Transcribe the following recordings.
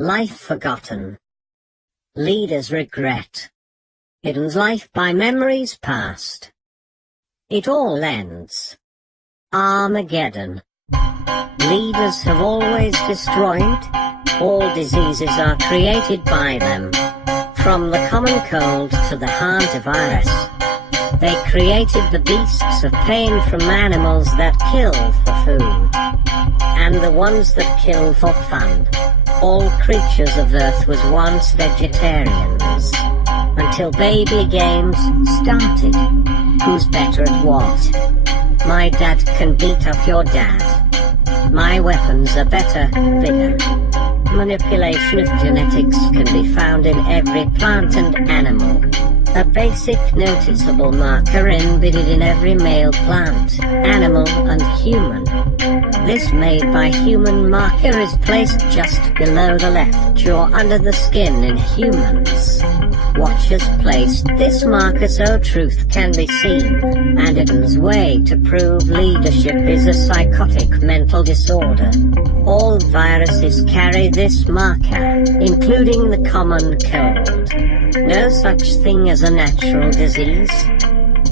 Life forgotten. Leaders regret. Hidden's life by memories past. It all ends. Armageddon. Leaders have always destroyed. All diseases are created by them. From the common cold to the hantavirus. They created the beasts of pain from animals that kill for food. And the ones that kill for fun. All creatures of Earth was once vegetarians. Until baby games started. Who's better at what? My dad can beat up your dad. My weapons are better, bigger. Manipulation of genetics can be found in every plant and animal. A basic noticeable marker embedded in every male plant, animal and human. This made by human marker is placed just below the left jaw under the skin in humans. Watchers placed this marker so truth can be seen, and Eden's way to prove leadership is a psychotic mental disorder. All viruses carry this marker, including the common cold. No such thing as a natural disease.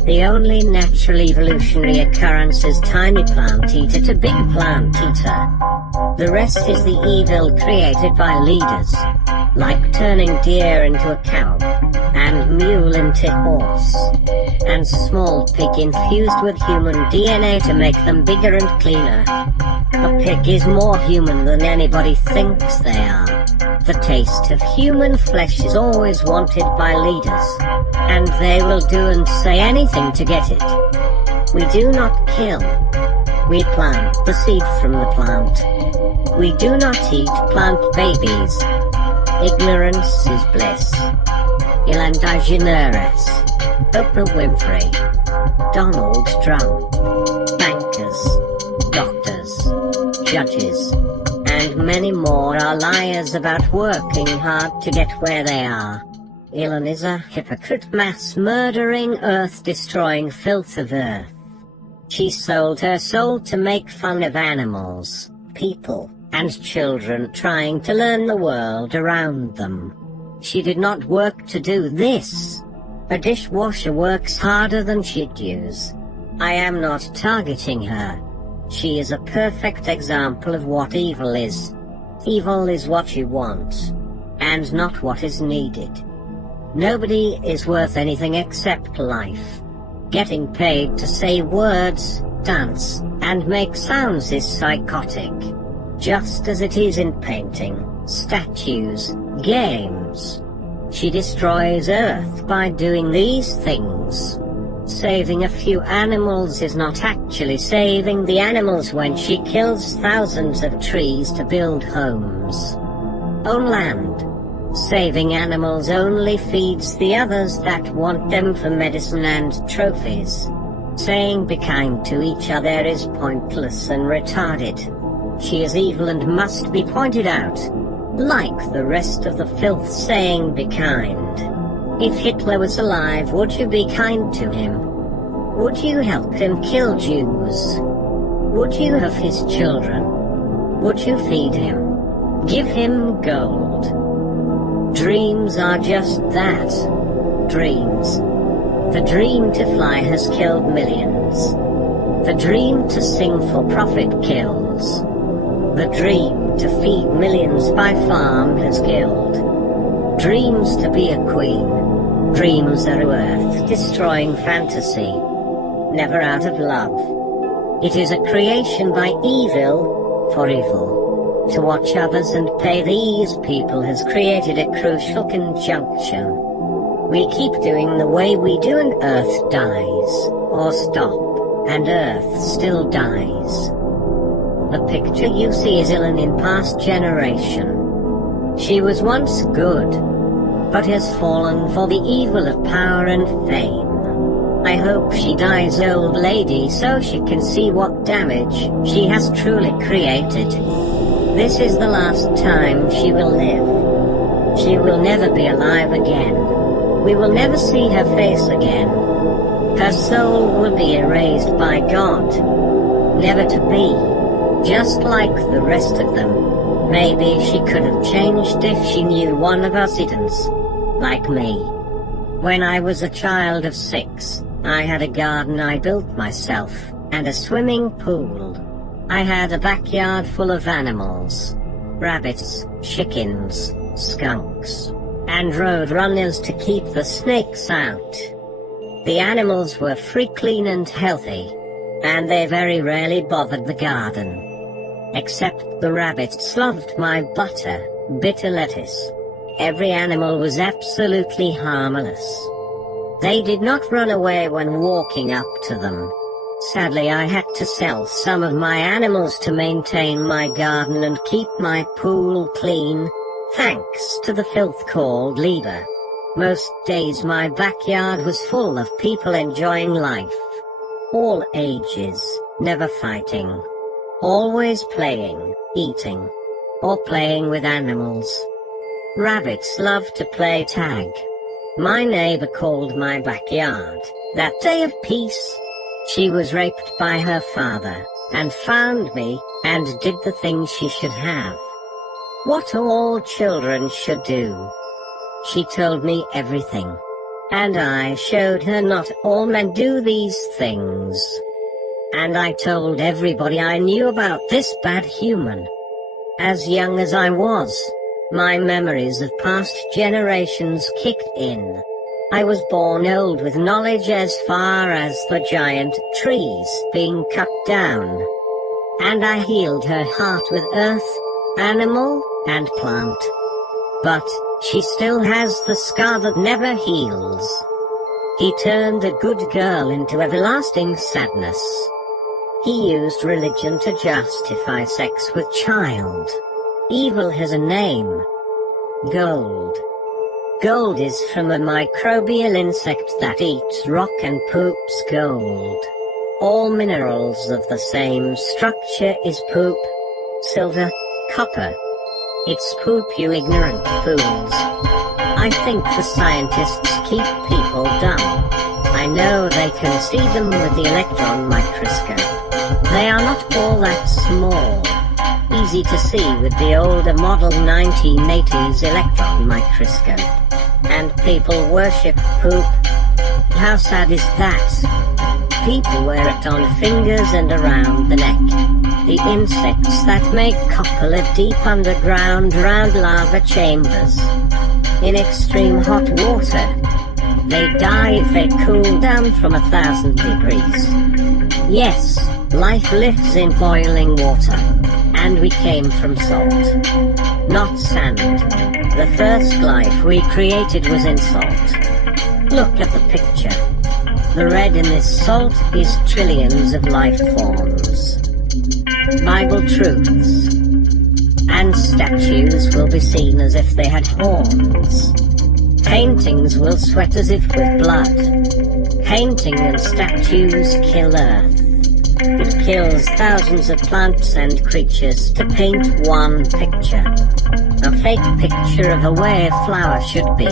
The only natural evolutionary occurrence is tiny plant eater to big plant eater. The rest is the evil created by leaders, like turning deer into a cow, and mule into horse, and small pig infused with human DNA to make them bigger and cleaner. A pig is more human than anybody thinks they are. The taste of human flesh is always wanted by leaders, and they will do and say anything to get it. We do not kill. We plant the seed from the plant. We do not eat plant babies. Ignorance is bliss. Ellen DeGeneres, Oprah Winfrey, Donald Trump, bankers, doctors, judges, and many more are liars about working hard to get where they are. Ellen is a hypocrite, mass-murdering, earth-destroying filth of earth. She sold her soul to make fun of animals, people, and children trying to learn the world around them. She did not work to do this. A dishwasher works harder than she'd use. I am not targeting her. She is a perfect example of what evil is. Evil is what you want, and not what is needed. Nobody is worth anything except life. Getting paid to say words, dance, and make sounds is psychotic. Just as it is in painting, statues, games. She destroys Earth by doing these things. Saving a few animals is not actually saving the animals when she kills thousands of trees to build homes. Own land. Saving animals only feeds the others that want them for medicine and trophies. Saying be kind to each other is pointless and retarded. She is evil and must be pointed out. Like the rest of the filth saying be kind. If Hitler was alive, would you be kind to him? Would you help him kill Jews? Would you have his children? Would you feed him? Give him gold? Dreams are just that. Dreams. The dream to fly has killed millions. The dream to sing for profit kills. The dream to feed millions by farm has killed. Dreams to be a queen. Dreams are earth-destroying fantasy. Never out of love. It is a creation by evil, for evil. To watch others and pay these people has created a crucial conjunction. We keep doing the way we do and Earth dies, or stop, and Earth still dies. The picture you see is Ellen in past generation. She was once good, but has fallen for the evil of power and fame. I hope she dies old lady so she can see what damage she has truly created. This is the last time she will live. She will never be alive again. We will never see her face again. Her soul will be erased by God, never to be, just like the rest of them. Maybe she could have changed if she knew one of us didn't. Like me. When I was a child of 6, I had a garden I built myself, and a swimming pool. I had a backyard full of animals. Rabbits, chickens, skunks, and roadrunners to keep the snakes out. The animals were free, clean and healthy, and they very rarely bothered the garden. Except the rabbits loved my butter, bitter lettuce. Every animal was absolutely harmless. They did not run away when walking up to them. Sadly, I had to sell some of my animals to maintain my garden and keep my pool clean, thanks to the filth called leader. Most days my backyard was full of people enjoying life. All ages, never fighting. Always playing, eating, or playing with animals. Rabbits love to play tag. My neighbor called my backyard, that day of peace. She was raped by her father, and found me, and did the things she should have. What all children should do. She told me everything. And I showed her not all men do these things. And I told everybody I knew about this bad human. As young as I was, my memories of past generations kicked in. I was born old with knowledge as far as the giant trees being cut down. And I healed her heart with earth, animal, and plant. But she still has the scar that never heals. He turned a good girl into everlasting sadness. He used religion to justify sex with child. Evil has a name. Gold. Gold is from a microbial insect that eats rock and poops gold. All minerals of the same structure is poop. Silver, copper. It's poop, you ignorant fools. I think the scientists keep people dumb. I know they can see them with the electron microscope. They are not all that small. Easy to see with the older model 1980s electron microscope. And people worship poop. How sad is that? People wear it on fingers and around the neck. The insects that make copper live deep underground round lava chambers. In extreme hot water. They die if they cool down from 1,000 degrees. Yes, life lives in boiling water. And we came from salt. Not sand. The first life we created was in salt. Look at the picture. The red in this salt is trillions of life forms. Bible truths. And statues will be seen as if they had horns. Paintings will sweat as if with blood. Painting and statues kill earth. It kills thousands of plants and creatures to paint one picture. A fake picture of the way a flower should be.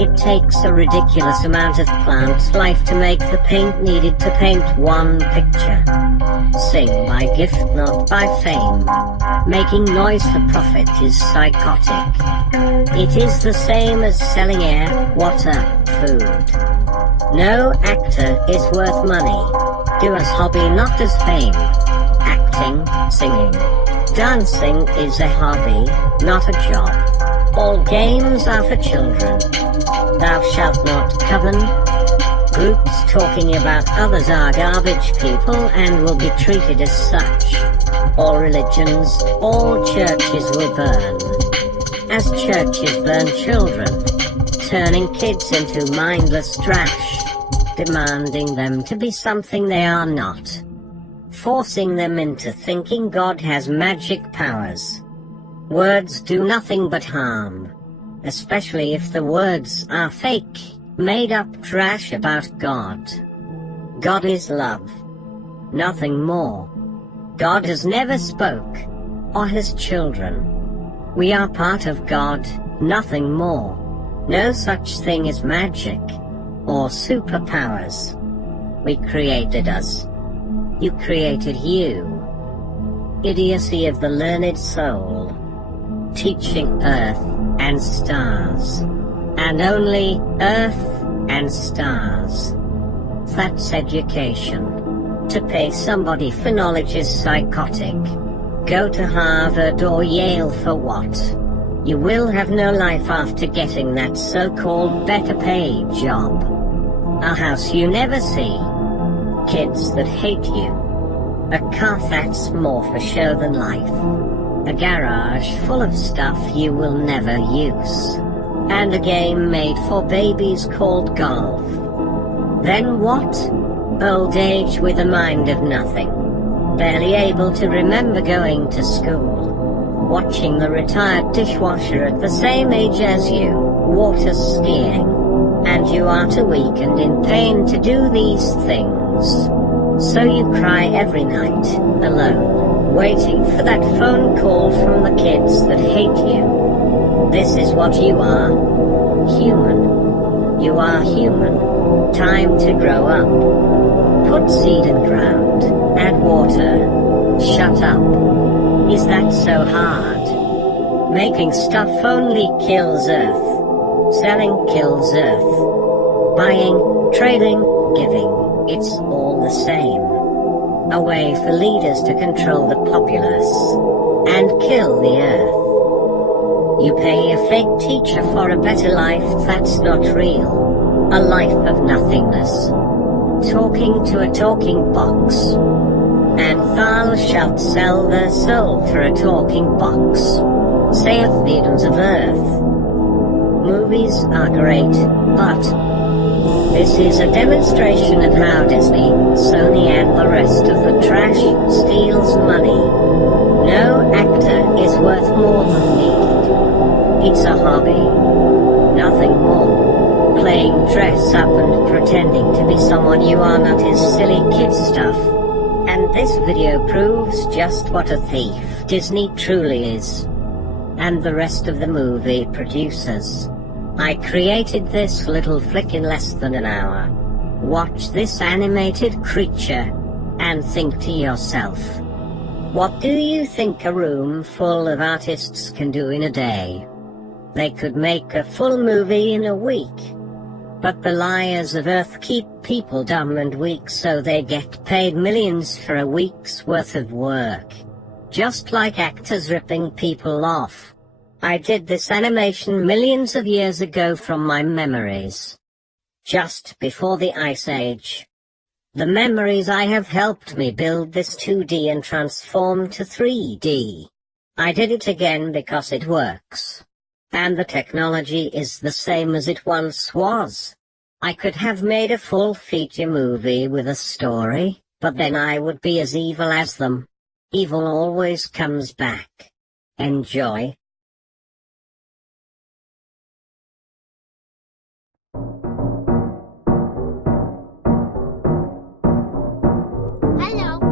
It takes a ridiculous amount of plant life to make the paint needed to paint one picture. Sing by gift, not by fame. Making noise for profit is psychotic. It is the same as selling air, water, food. No actor is worth money. Do as hobby, not as fame. Acting, singing, dancing is a hobby, not a job. All games are for children. Thou shalt not covet. Groups talking about others are garbage people and will be treated as such. All religions, all churches will burn. As churches burn children, turning kids into mindless trash. Demanding them to be something they are not. Forcing them into thinking God has magic powers. Words do nothing but harm. Especially if the words are fake, made up trash about God. God is love. Nothing more. God has never spoke, or his children. We are part of God, nothing more. No such thing as magic. Or superpowers. We created us. You created you. Idiocy of the learned soul. teaching Earth and stars. And only Earth and stars. That's education. To pay somebody for knowledge is psychotic. Go to Harvard or Yale for what? You will have no life after getting that so-called better paid job. A house you never see. Kids that hate you. A car that's more for show than life. A garage full of stuff you will never use. And a game made for babies called golf. Then what? Old age with a mind of nothing. Barely able to remember going to school. Watching the retired dishwasher at the same age as you, water skiing. And you are too weak and in pain to do these things. So you cry every night, alone, waiting for that phone call from the kids that hate you. This is what you are. Human. You are human. Time to grow up. Put seed in ground. Add water. Shut up. Is that so hard? Making stuff only kills Earth. Selling kills Earth. Buying, trading, giving, it's all the same. A way for leaders to control the populace and kill the Earth. You pay a fake teacher for a better life that's not real. A life of nothingness. Talking to a talking box. And thou shalt sell their soul for a talking box, saith the ends of earth. Movies are great, but this is a demonstration of how Disney, Sony and the rest of the trash steals money. No actor is worth more than needed. It's a hobby. Nothing more. Playing dress up and pretending to be someone you are not is silly kid stuff. And this video proves just what a thief Disney truly is. And the rest of the movie producers. I created this little flick in less than an hour. Watch this animated creature and think to yourself. What do you think a room full of artists can do in a day? They could make a full movie in a week. But the liars of Earth keep people dumb and weak so they get paid millions for a week's worth of work. Just like actors ripping people off. I did this animation millions of years ago from my memories. Just before the Ice Age. The memories I have helped me build this 2D and transform to 3D. I did it again because it works. And the technology is the same as it once was. I could have made a full feature movie with a story, but then I would be as evil as them. Evil always comes back. Enjoy. Hello.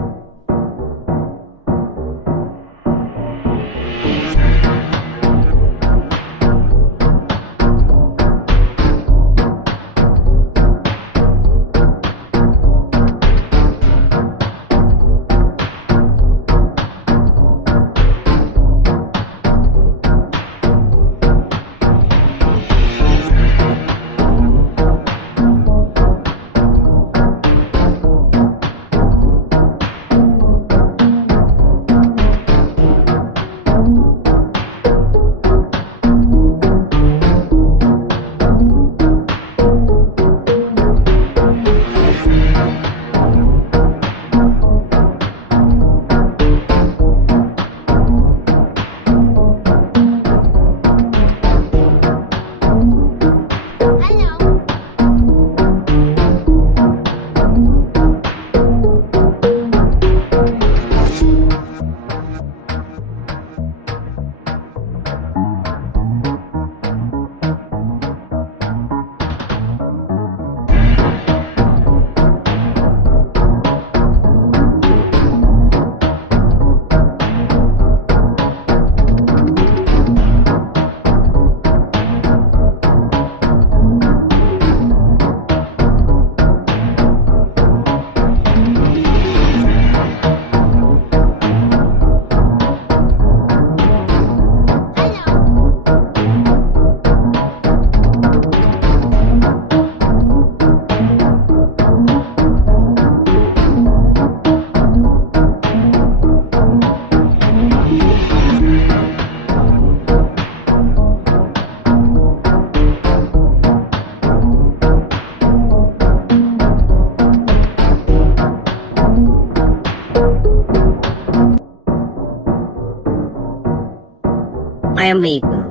am Eden.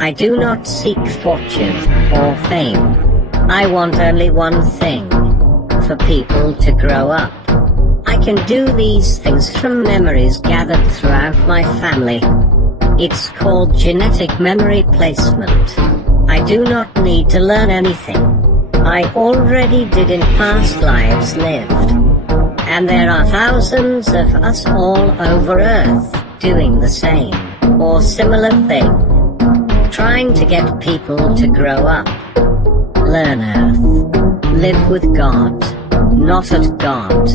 I do not seek fortune or fame. I want only one thing: for people to grow up. I can do these things from memories gathered throughout my family. It's called genetic memory placement. I do not need to learn anything. I already did in past lives lived. And there are thousands of us all over Earth doing the same or similar thing. Trying to get people to grow up. Learn Earth. Live with God, not at God.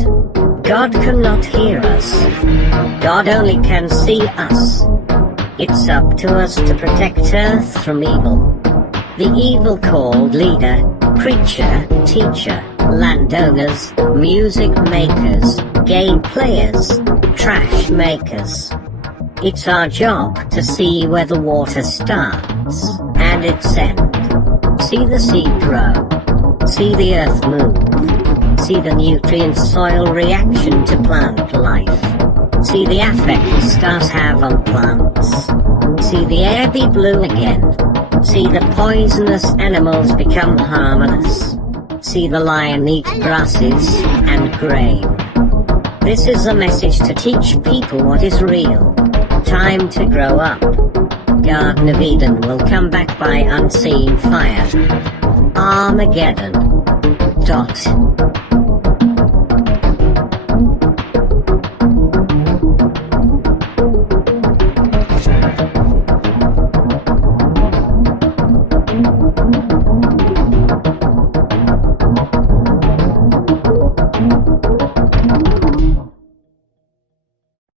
God cannot hear us. God only can see us. It's up to us to protect Earth from evil. The evil called leader, preacher, teacher, landowners, music makers, game players, trash makers. It's our job to see where the water starts and its end. See the seed grow. See the earth move. See the nutrient soil reaction to plant life. See the effect stars have on plants. See the air be blue again. See the poisonous animals become harmless. See the lion eat grasses and grain. This is a message to teach people what is real. Time to grow up. Garden of Eden will come back by unseen fire. Armageddon.